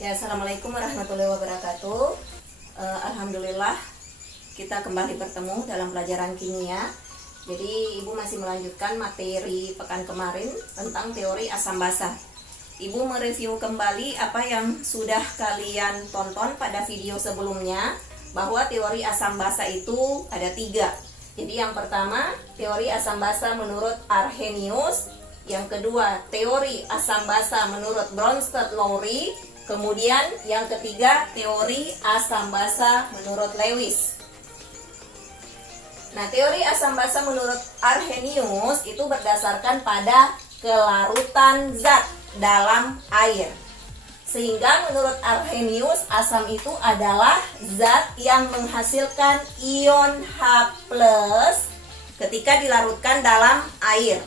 Ya, assalamualaikum warahmatullahi wabarakatuh. Alhamdulillah kita kembali bertemu dalam pelajaran kimia. Jadi ibu masih melanjutkan materi pekan kemarin tentang teori asam basa. Ibu mereview kembali apa yang sudah kalian tonton pada video sebelumnya, bahwa teori asam basa itu ada 3. Jadi yang pertama teori asam basa menurut Arrhenius, yang kedua teori asam basa menurut Bronsted-Lowry, kemudian yang ketiga teori asam basa menurut Lewis. Nah, teori asam basa menurut Arrhenius itu berdasarkan pada kelarutan zat dalam air. Sehingga menurut Arrhenius asam itu adalah zat yang menghasilkan ion H+ ketika dilarutkan dalam air.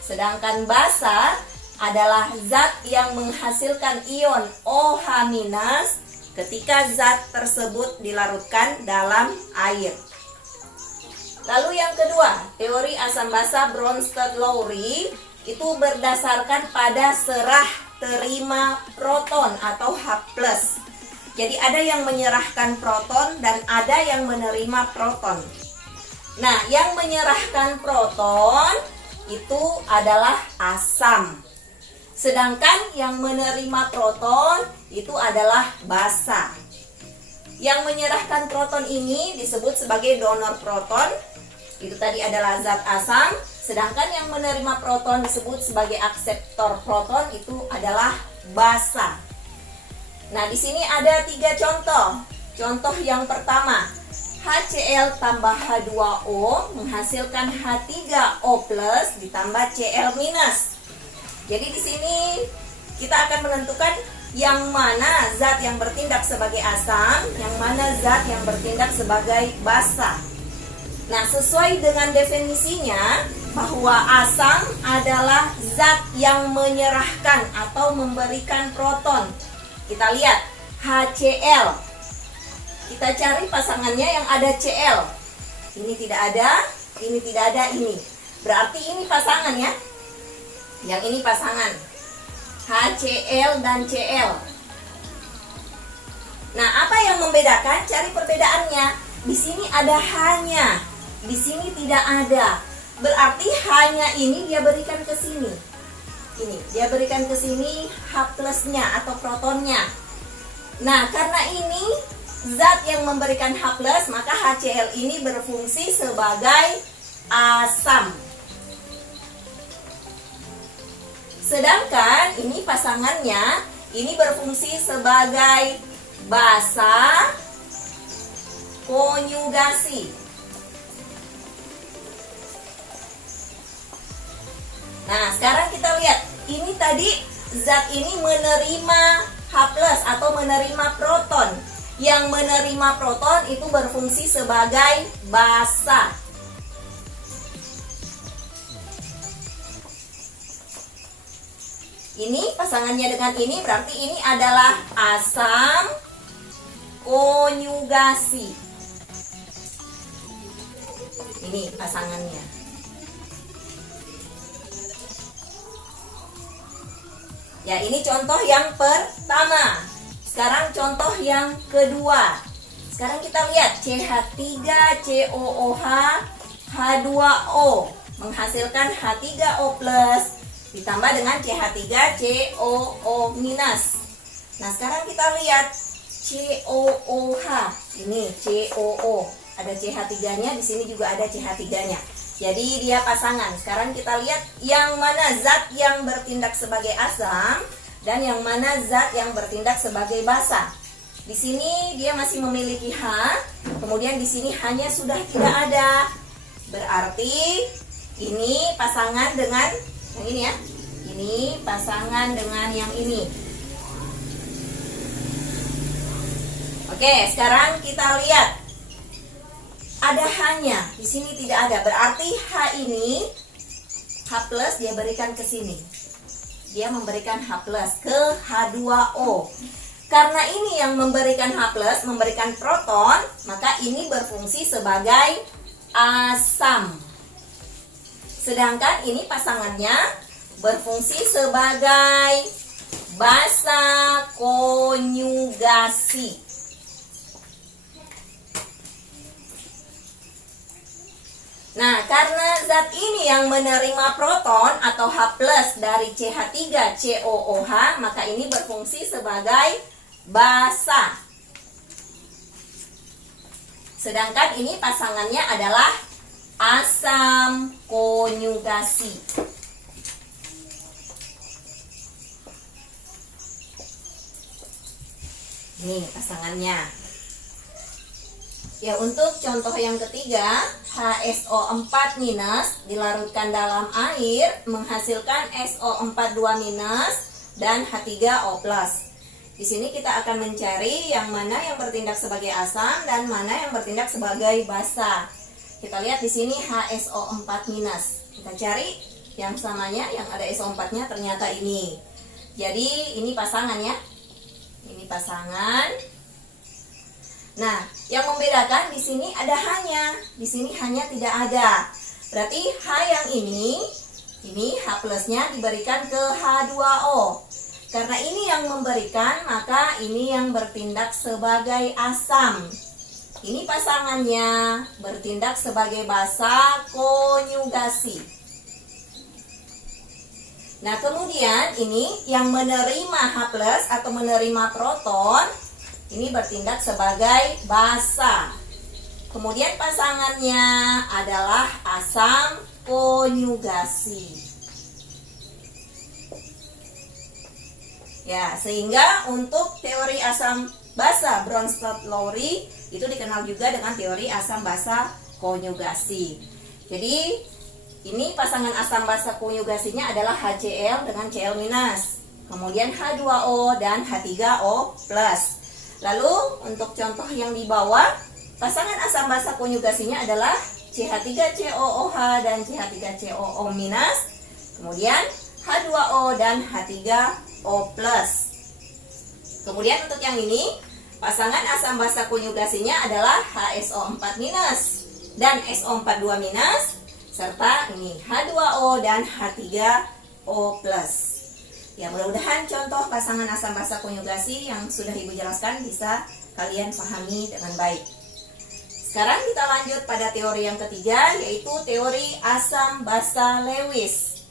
Sedangkan basa adalah zat yang menghasilkan ion OH- ketika zat tersebut dilarutkan dalam air. Lalu yang kedua, teori asam basa Bronsted-Lowry itu berdasarkan pada serah terima proton atau H+. Jadi ada yang menyerahkan proton dan ada yang menerima proton. Nah, yang menyerahkan proton itu adalah asam. Sedangkan yang menerima proton itu adalah basa. Yang menyerahkan proton ini disebut sebagai donor proton. Itu tadi adalah zat asam. Sedangkan yang menerima proton disebut sebagai akseptor proton, itu adalah basa. Nah, di sini ada 3 contoh. Contoh yang pertama, HCl tambah H2O menghasilkan H3O+ ditambah Cl-. Jadi di sini kita akan menentukan yang mana zat yang bertindak sebagai asam, yang mana zat yang bertindak sebagai basa. Nah, sesuai dengan definisinya bahwa asam adalah zat yang menyerahkan atau memberikan proton. Kita lihat HCl. Kita cari pasangannya yang ada Cl. Ini tidak ada, ini tidak ada, ini. Berarti ini pasangan ya. Yang ini pasangan HCl dan Cl. Nah, apa yang membedakan? Cari perbedaannya. Di sini ada hanya, di sini tidak ada. Berarti hanya ini dia berikan ke sini. Ini dia berikan ke sini H+-nya atau protonnya. Nah, karena ini zat yang memberikan H+, maka HCl ini berfungsi sebagai asam. Sedangkan ini pasangannya, ini berfungsi sebagai basa konyugasi. Nah, sekarang kita lihat, ini tadi zat ini menerima H+ atau menerima proton. Yang menerima proton itu berfungsi sebagai basa. Ini pasangannya dengan ini, berarti ini adalah asam konyugasi. Ini pasangannya. Ya, ini contoh yang pertama. Sekarang contoh yang kedua. Sekarang kita lihat CH3COOH H2O menghasilkan H3O+ ditambah dengan CH3COO-. Nah, sekarang kita lihat COOH. Ini COO. Ada CH3-nya, di sini juga ada CH3-nya. Jadi dia pasangan. Sekarang kita lihat yang mana zat yang bertindak sebagai asam dan yang mana zat yang bertindak sebagai basa. Di sini dia masih memiliki H, kemudian di sini hanya sudah tidak ada. Berarti ini pasangan dengan yang ini ya. Ini pasangan dengan yang ini. Oke, sekarang kita lihat. Ada hanya, di sini tidak ada. Berarti H ini H+ dia berikan ke sini. Dia memberikan H+ ke H2O. Karena ini yang memberikan H+, memberikan proton, maka ini berfungsi sebagai asam. Sedangkan ini pasangannya berfungsi sebagai basa konjugasi. Nah, karena zat ini yang menerima proton atau H+ dari CH3COOH, maka ini berfungsi sebagai basa. Sedangkan ini pasangannya adalah asam konjugasi. Ini pasangannya. Ya, untuk contoh yang ketiga, HSO4- dilarutkan dalam air menghasilkan SO42- dan H3O+. Di sini kita akan mencari yang mana yang bertindak sebagai asam dan mana yang bertindak sebagai basa. Kita lihat di sini HSO4-. Kita cari yang samanya, yang ada SO4-nya ternyata ini. Jadi ini pasangan ya. Ini pasangan. Nah, yang membedakan di sini ada H-nya, di sini H-nya tidak ada. Berarti H yang ini H+-nya diberikan ke H2O. Karena ini yang memberikan, maka ini yang bertindak sebagai asam. Ini pasangannya bertindak sebagai basa konjugasi. Nah, kemudian ini yang menerima H+ atau menerima proton, ini bertindak sebagai basa. Kemudian pasangannya adalah asam konjugasi. Ya, sehingga untuk teori asam basa Bronsted-Lowry itu dikenal juga dengan teori asam basa konjugasi. Jadi ini pasangan asam basa konjugasinya adalah HCl dengan Cl-. Kemudian H2O dan H3O+. Lalu untuk contoh yang di bawah, pasangan asam basa konjugasinya adalah CH3COOH dan CH3COO-, kemudian H2O dan H3O+. Kemudian untuk yang ini, pasangan asam basa konjugasinya adalah HSO4- dan SO42- serta ini H2O dan H3O+. Ya, mudah-mudahan contoh pasangan asam basa konjugasi yang sudah Ibu jelaskan bisa kalian pahami dengan baik. Sekarang kita lanjut pada teori yang ketiga, yaitu teori asam basa Lewis.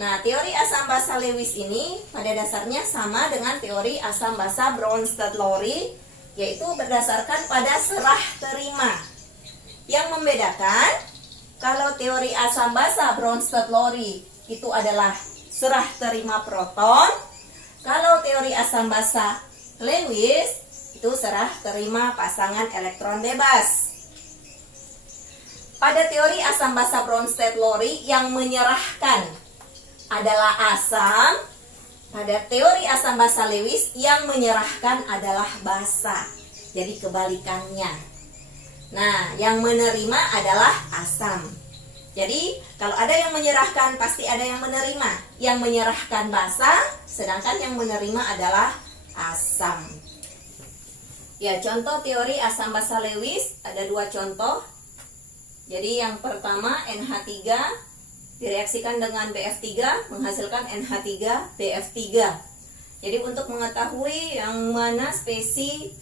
Nah, teori asam basa Lewis ini pada dasarnya sama dengan teori asam basa Bronsted-Lowry, yaitu berdasarkan pada serah terima. Yang membedakan, kalau teori asam basa Bronsted-Lowry itu adalah serah terima proton. Kalau teori asam basa Lewis itu serah terima pasangan elektron bebas. Pada teori asam basa Bronsted-Lowry yang menyerahkan adalah asam. Pada teori asam basa Lewis yang menyerahkan adalah basa. Jadi kebalikannya. Nah, yang menerima adalah asam. Jadi, kalau ada yang menyerahkan, pasti ada yang menerima. Yang menyerahkan basa, sedangkan yang menerima adalah asam. Ya, contoh teori asam basa Lewis, ada dua contoh. Jadi, yang pertama, NH3 direaksikan dengan BF3, menghasilkan NH3BF3. Jadi, untuk mengetahui yang mana spesies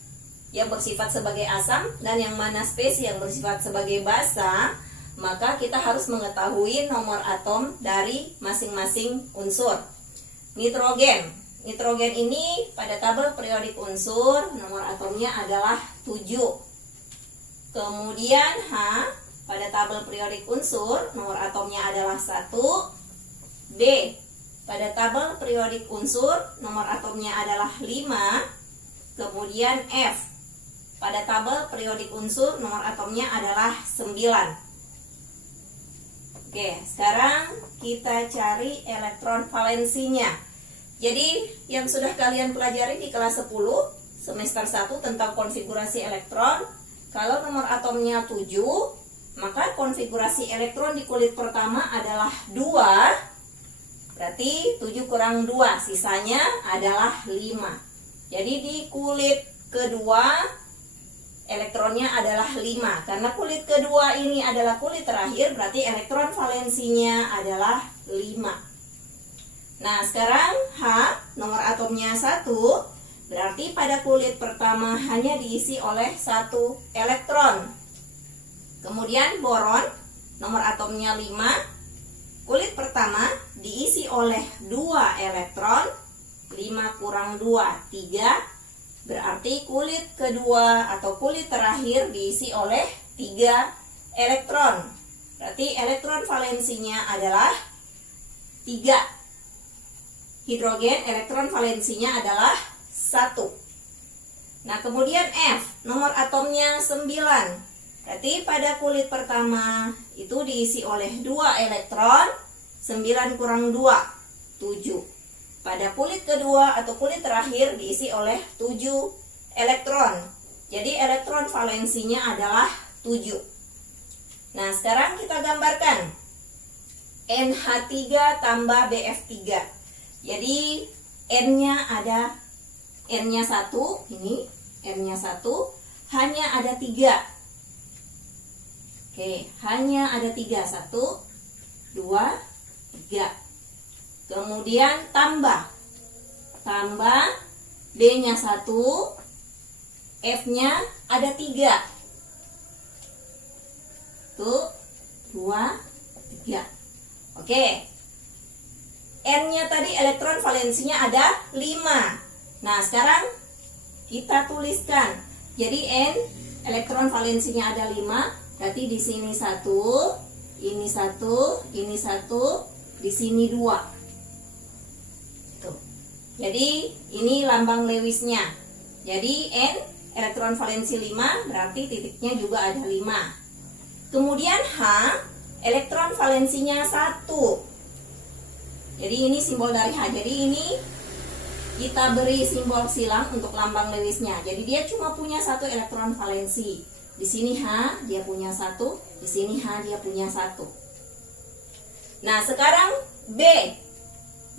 yang bersifat sebagai asam, dan yang mana spesies yang bersifat sebagai basa, maka kita harus mengetahui nomor atom dari masing-masing unsur. Nitrogen. Nitrogen ini pada tabel periodik unsur nomor atomnya adalah 7. Kemudian H pada tabel periodik unsur nomor atomnya adalah 1. D pada tabel periodik unsur nomor atomnya adalah 5. Kemudian F pada tabel periodik unsur nomor atomnya adalah 9. Oke, sekarang kita cari elektron valensinya. Jadi, yang sudah kalian pelajari di kelas 10 semester 1 tentang konfigurasi elektron, kalau nomor atomnya 7, maka konfigurasi elektron di kulit pertama adalah 2. Berarti 7 kurang 2, sisanya adalah 5. Jadi di kulit kedua elektronnya adalah 5. Karena kulit kedua ini adalah kulit terakhir, berarti elektron valensinya adalah 5. Nah, sekarang H, nomor atomnya 1, berarti pada kulit pertama hanya diisi oleh 1 elektron. Kemudian boron, nomor atomnya 5, kulit pertama diisi oleh 2 elektron, 5 kurang 2, 3, berarti kulit kedua atau kulit terakhir diisi oleh 3 elektron. Berarti elektron valensinya adalah 3. Hidrogen elektron valensinya adalah 1. Nah, kemudian F, nomor atomnya 9. Berarti pada kulit pertama itu diisi oleh 2 elektron, 9 kurang 2, 7. Pada kulit kedua atau kulit terakhir diisi oleh 7 elektron. Jadi elektron valensinya adalah 7. Nah, sekarang kita gambarkan NH3 tambah BF3. Jadi N-nya ada, N-nya 1, ini N-nya 1, hanya ada 3. Oke, hanya ada 3. 1, 2, 3. Kemudian tambah B-nya 1, F-nya ada 3. 1, 2, 3. Oke. N-nya tadi elektron valensinya ada 5. Nah, sekarang kita tuliskan. Jadi N elektron valensinya ada 5, berarti di sini 1, ini 1, ini 1, di sini 2. Tuh. Jadi ini lambang Lewisnya. Jadi N elektron valensi 5, berarti titiknya juga ada 5. Kemudian H elektron valensinya 1. Jadi ini simbol dari H. Jadi ini kita beri simbol silang untuk lambang Lewisnya. Jadi dia cuma punya 1 elektron valensi. Di sini H dia punya 1, di sini H dia punya 1. Nah, sekarang B.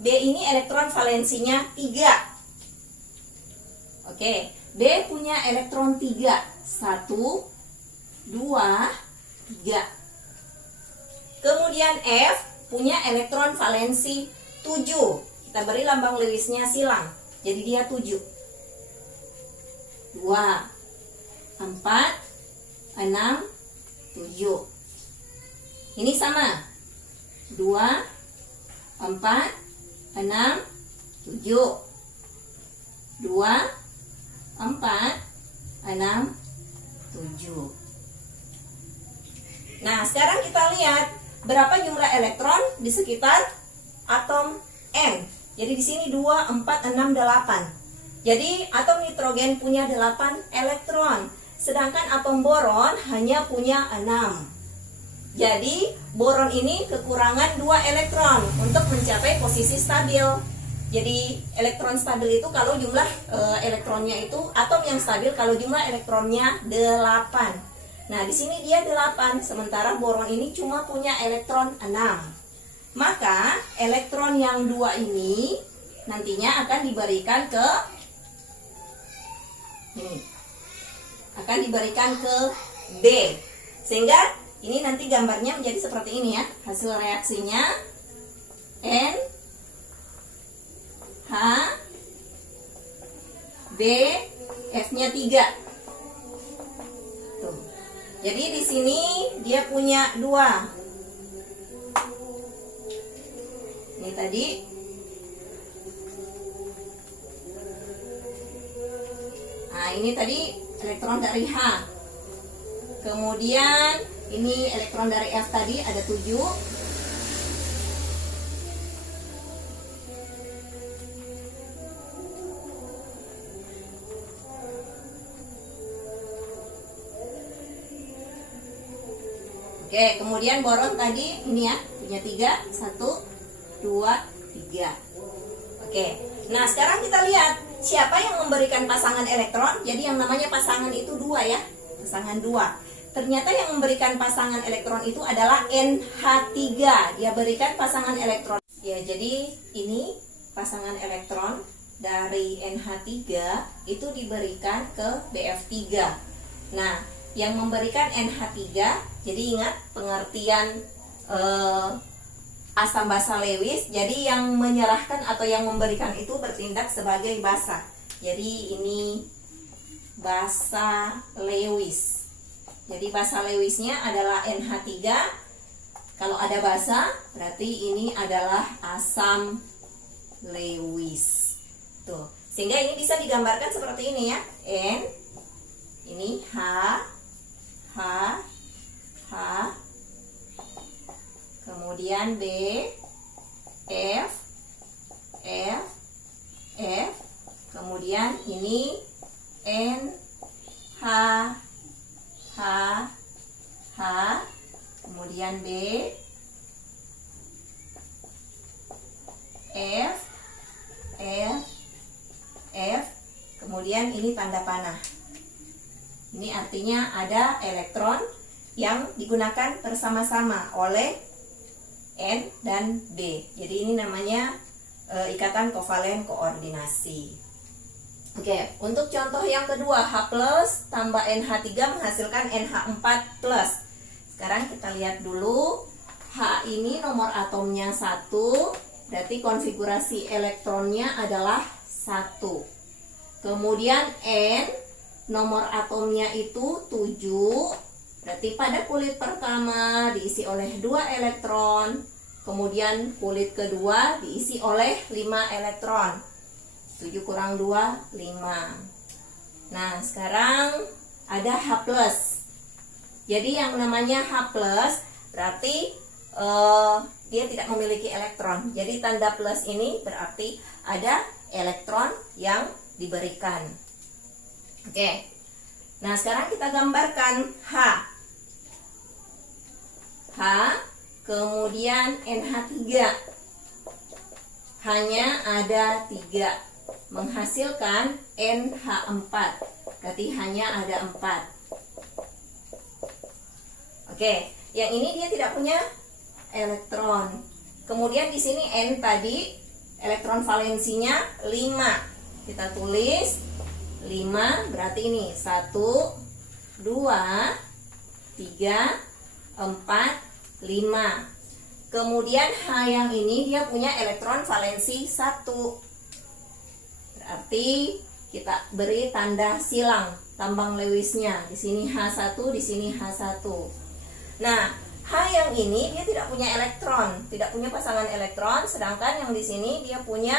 B ini elektron valensinya 3. Oke, B punya elektron 3. 1, 2, 3. Kemudian F punya elektron valensi 7. Kita beri lambang Lewisnya silang. Jadi dia 7. 2, 4, 6, 7. Ini sama. 2, 4, 6, 7. 2, 4, 6, 7. Nah, sekarang kita lihat berapa jumlah elektron di sekitar atom N. Jadi di sini 2, 4, 6, 8. Jadi atom nitrogen punya 8 elektron. Sedangkan atom boron hanya punya 6. Jadi boron ini kekurangan 2 elektron untuk mencapai posisi stabil. Jadi elektron stabil itu kalau jumlah elektronnya itu, atom yang stabil kalau jumlah elektronnya 8. Nah, di sini dia 8, sementara boron ini cuma punya elektron 6. Maka elektron yang 2 ini nantinya akan diberikan ke B. Sehingga ini nanti gambarnya menjadi seperti ini ya. Hasil reaksinya N H B F-nya 3. Jadi di sini dia punya 2. Ini tadi. Nah, ini tadi elektron dari H. Kemudian ini elektron dari F tadi ada 7. Oke, kemudian boron tadi ini ya, punya 3, 1, 2, 3. Oke, nah sekarang kita lihat siapa yang memberikan pasangan elektron. Jadi yang namanya pasangan itu 2 ya, pasangan 2. Ternyata yang memberikan pasangan elektron itu adalah NH3. Dia berikan pasangan elektron. Ya, jadi ini pasangan elektron dari NH3 itu diberikan ke BF3. Nah, yang memberikan NH3, jadi ingat pengertian asam basa Lewis. Jadi yang menyerahkan atau yang memberikan itu bertindak sebagai basa. Jadi ini basa Lewis. Jadi basa Lewisnya adalah NH3. Kalau ada basa, berarti ini adalah asam Lewis. Tuh, sehingga ini bisa digambarkan seperti ini ya. N, ini H, kemudian B, F, kemudian ini N, H, kemudian B, F, kemudian ini tanda panah. Ini artinya ada elektron yang digunakan bersama-sama oleh N dan B. Jadi ini namanya ikatan kovalen koordinasi. Oke, untuk contoh yang kedua, H+ tambah NH3 menghasilkan NH4+. Sekarang kita lihat dulu. H ini nomor atomnya 1, berarti konfigurasi elektronnya adalah 1. Kemudian N, nomor atomnya itu 7, berarti pada kulit pertama diisi oleh 2 elektron. Kemudian kulit kedua diisi oleh 5 elektron. 7 kurang 2, 5. Nah, sekarang ada H+. Jadi yang namanya H+, berarti dia tidak memiliki elektron. Jadi tanda plus ini berarti ada elektron yang diberikan. Oke. Nah, sekarang kita gambarkan H. Kemudian NH3. Hanya ada 3. Menghasilkan NH4. Berarti hanya ada 4. Oke, yang ini dia tidak punya elektron. Kemudian di sini N tadi elektron valensinya 5. Kita tulis 5, berarti ini 1, 2, 3, 4, 5. Kemudian H yang ini dia punya elektron valensi 1. Berarti kita beri tanda silang tambang Lewisnya. Di sini H1, di sini H1. Nah, H yang ini dia tidak punya elektron, tidak punya pasangan elektron, sedangkan yang di sini dia punya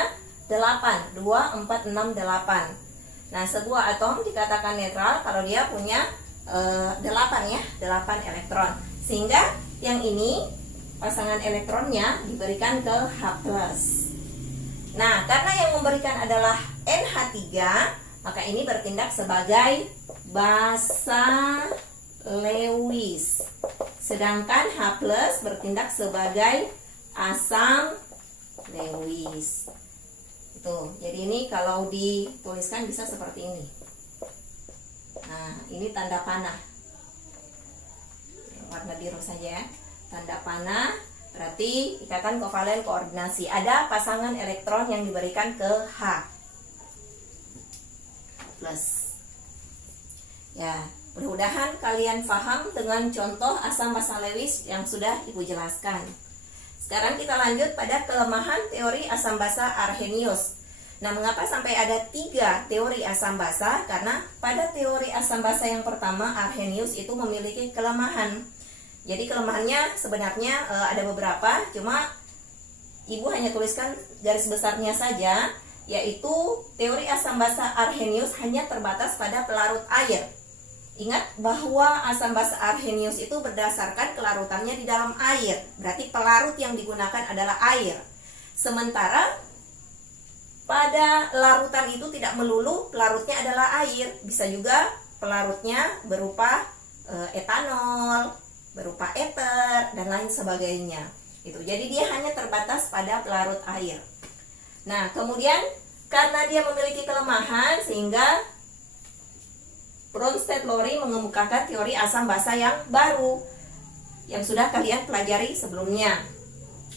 8, 2, 4, 6, 8. Nah, sebuah atom dikatakan netral kalau dia punya 8 ya, 8 elektron. Sehingga yang ini pasangan elektronnya diberikan ke H+. Nah, karena yang memberikan adalah NH3, maka ini bertindak sebagai basa Lewis. Sedangkan H+ bertindak sebagai asam Lewis. Itu. Jadi ini kalau dituliskan bisa seperti ini. Nah, ini tanda panah. Warna biru saja ya. Tanda panah berarti ikatan kovalen koordinasi. Ada pasangan elektron yang diberikan ke H+. Ya, mudah-mudahan kalian paham dengan contoh asam basa Lewis yang sudah Ibu jelaskan. Sekarang kita lanjut pada kelemahan teori asam basa Arrhenius. Nah, mengapa sampai ada 3 teori asam basa? Karena pada teori asam basa yang pertama, Arrhenius itu memiliki kelemahan. Jadi kelemahannya sebenarnya ada beberapa, cuma Ibu hanya tuliskan garis besarnya saja, yaitu teori asam basa Arrhenius hanya terbatas pada pelarut air. Ingat bahwa asam basa Arrhenius itu berdasarkan kelarutannya di dalam air. Berarti pelarut yang digunakan adalah air. Sementara pada larutan itu tidak melulu pelarutnya adalah air. Bisa juga pelarutnya berupa etanol, berupa ether, dan lain sebagainya. Itu. Jadi dia hanya terbatas pada pelarut air. Nah, kemudian karena dia memiliki kelemahan sehingga Bronsted-Lowry mengemukakan teori asam basa yang baru yang sudah kalian pelajari sebelumnya.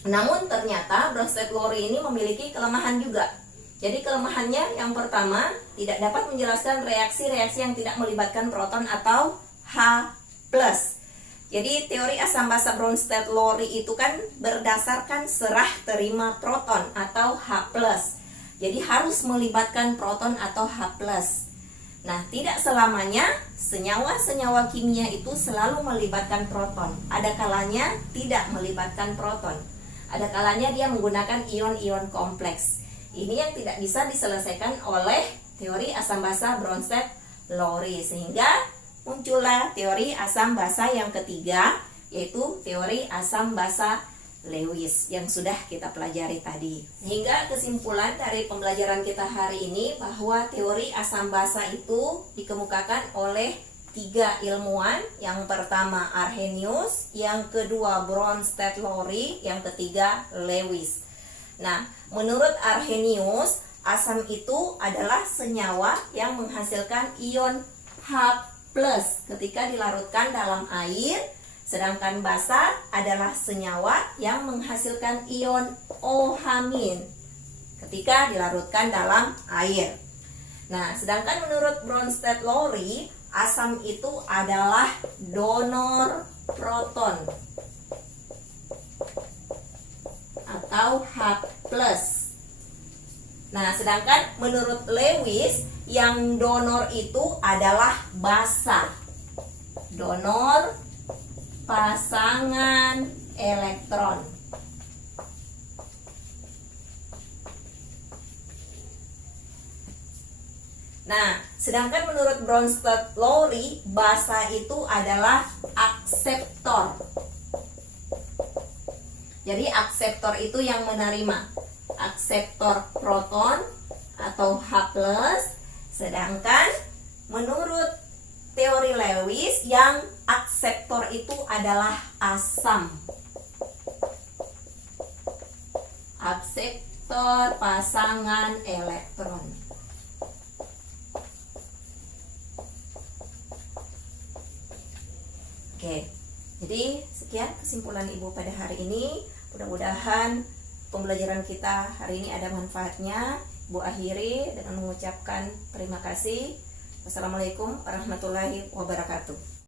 Namun ternyata Bronsted-Lowry ini memiliki kelemahan juga. Jadi kelemahannya yang pertama, tidak dapat menjelaskan reaksi-reaksi yang tidak melibatkan proton atau H+. Jadi teori asam basa Bronsted-Lowry itu kan berdasarkan serah terima proton atau H+. Jadi harus melibatkan proton atau H+. Nah, tidak selamanya senyawa-senyawa kimia itu selalu melibatkan proton. Ada kalanya tidak melibatkan proton. Ada kalanya dia menggunakan ion-ion kompleks. Ini yang tidak bisa diselesaikan oleh teori asam basa Bronsted-Lowry, sehingga muncullah teori asam basa yang ketiga, yaitu teori asam basa Lewis yang sudah kita pelajari tadi. Sehingga kesimpulan dari pembelajaran kita hari ini bahwa teori asam basa itu dikemukakan oleh 3 ilmuwan. Yang pertama Arrhenius, yang kedua Bronsted-Lowry, yang ketiga Lewis. Nah, menurut Arrhenius, asam itu adalah senyawa yang menghasilkan ion H+ ketika dilarutkan dalam air, sedangkan basa adalah senyawa yang menghasilkan ion OH- ketika dilarutkan dalam air. Nah, sedangkan menurut Bronsted-Lowry, asam itu adalah donor proton atau H+. Nah, sedangkan menurut Lewis, yang donor itu adalah basa, donor pasangan elektron. Nah, sedangkan menurut Bronsted-Lowry, basa itu adalah akseptor. Jadi akseptor itu yang menerima, akseptor proton atau H+. Sedangkan menurut teori Lewis, yang akseptor itu adalah asam, akseptor pasangan elektron. Oke, jadi sekian kesimpulan Ibu pada hari ini. Mudah-mudahan pembelajaran kita hari ini ada manfaatnya. Ibu akhiri dengan mengucapkan terima kasih. Wassalamualaikum warahmatullahi wabarakatuh.